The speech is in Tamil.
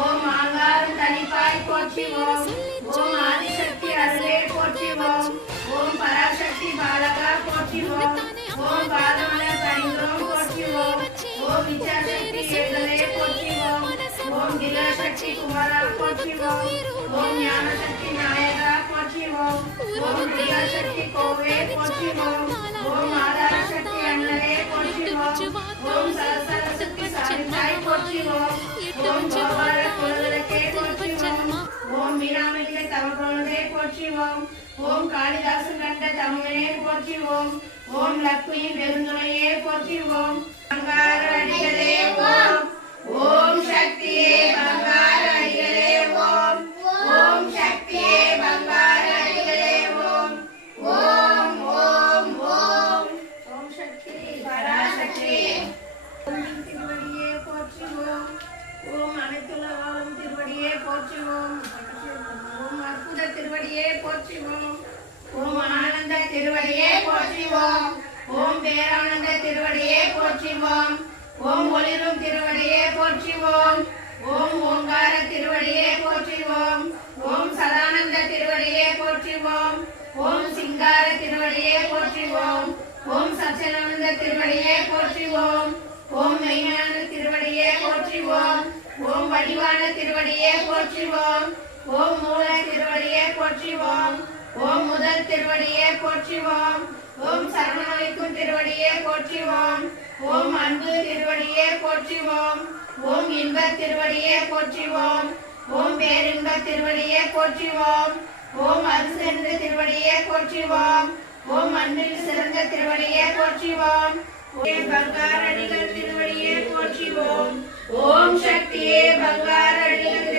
ஓம் ஆங்காரம் தனிப்பாய் போற்றிவோம். ஓம் ஆதிசக்தி அருளே போற்றிவோம். ஓம் பராசக்தி பாலகா போற்றிவோம். ஓம் பாதமலர் பணிந்தோம் போற்றிவோம். ஓம் இச்சாசக்தி ஏகலே போற்றிவோம். ஓம் திலசக்தி குமாரா போற்றிவோம். ஓம் ஞானசக்தி நாயகா போற்றிவோம். ஓம் திலசக்தி கோவே போற்றிவோம். ஓம் ஆதாரசக்தி அண்ணலே போற்றிவோம். ஓம் சரஸ்வதி சாரிதாய் போற்றிவோம். ஓம் கோபால குலவிளக்கே போற்றிவோம். ஓம் மீனாமணியை தவப்பொழுதே போற்றிவோம். ஓம் காளிதாசன் கண்ட தமிழே போற்றிவோம். ஓம் லக்ஷ்மியின் பெருந்துணையே போற்றிவோம். பங்கார அடிகளே ஓம். ஓம் சக்தியே பங்கார அடிகளே ஓம். ஓம் சக்தியே பங்கார அடிகளே ஓம். ஓம் ஓம் ஓம். ஓம் சக்தி பராசக்தி திருவடியே போற்றிவோம். ஓம் அனைத்துள்ள வாழும் திருவடியே போற்றுவோம். ஓம் அற்புத திருவடியே போற்றுவோம். ஓம் ஆனந்த திருவடியே போற்றுவோம். ஓம் பேரானந்த திருவடியே போற்றுவோம். ஓம் ஒளிரும் திருவடியே போற்றுவோம். ஓம் ஓங்கார திருவடியே போற்றுவோம். ஓம் சதானந்த திருவடியே போற்றுவோம். ஓம் சிங்கார திருவடியே போற்றுவோம். ஓம் சச்சனானந்த திருவடியே போற்றுவோம். ஓம் மெய்ஞான திருவடியே போற்றுவோம். ஓம் வடிவான திருவடியே போற்றுவோம். ஓம் மூல திருவடியே போற்றுவோம். ஓம் முதல் திருவடியே போற்றுவோம். ஓம் சரணமளிக்கும் திருவடியே போற்றுவோம். ஓம் அன்பு திருவடியே போற்றுவோம். ஓம் இன்ப திருவடியே போற்றுவோம். ஓம் பேரின்ப திருவடியே போற்றுவோம். ஓம் அருசென்ற திருவடியே போற்றுவோம். ஓம் அன்பில் சிறந்த திருவடியே போற்றுவோம். பங்காரடிகள் திருவடியே போற்றுவோம். ஓம் சக்தியே பங்காரடிகள்